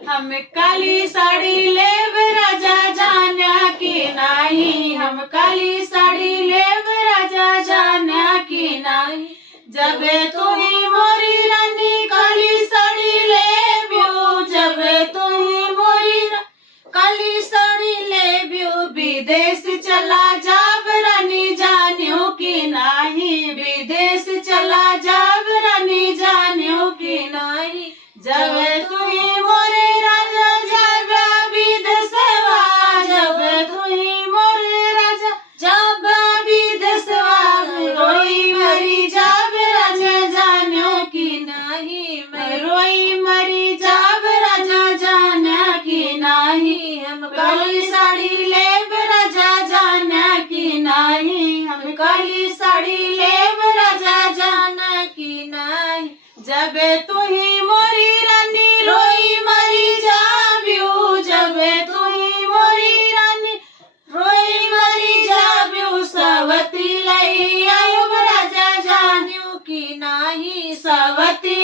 हम काली साड़ी लेब राजा जाना की नाही, हम काली साड़ी लेब राजा जाना की नाही। जब तुही मोरी रानी काली साड़ी लेब्यो, जब तुही मोरी काली साड़ी लेब्यो, विदेश चला जाब रानी जानियो की नाही, विदेश चला जाब रानी जानियो की नाही। जब तुही मोरे राजा जब विदेशवा, जब तुही मोरे राजा जब विदेशवा, रोई मरी जाब राजा जानियो की नाही, मैं रोई मरी जाब राजा जाना की नाही। हम काली साड़ी लेब राजा जाना की नाही, हम काली साड़ी लेब राजा जाना की नाही। जब तुही मोरी रानी रोई मरी जाब्यू, जब तुही मोरी रानी रोई मरी जाब्यू, सवती लई आयुब राजा जानियो की नाही, सवती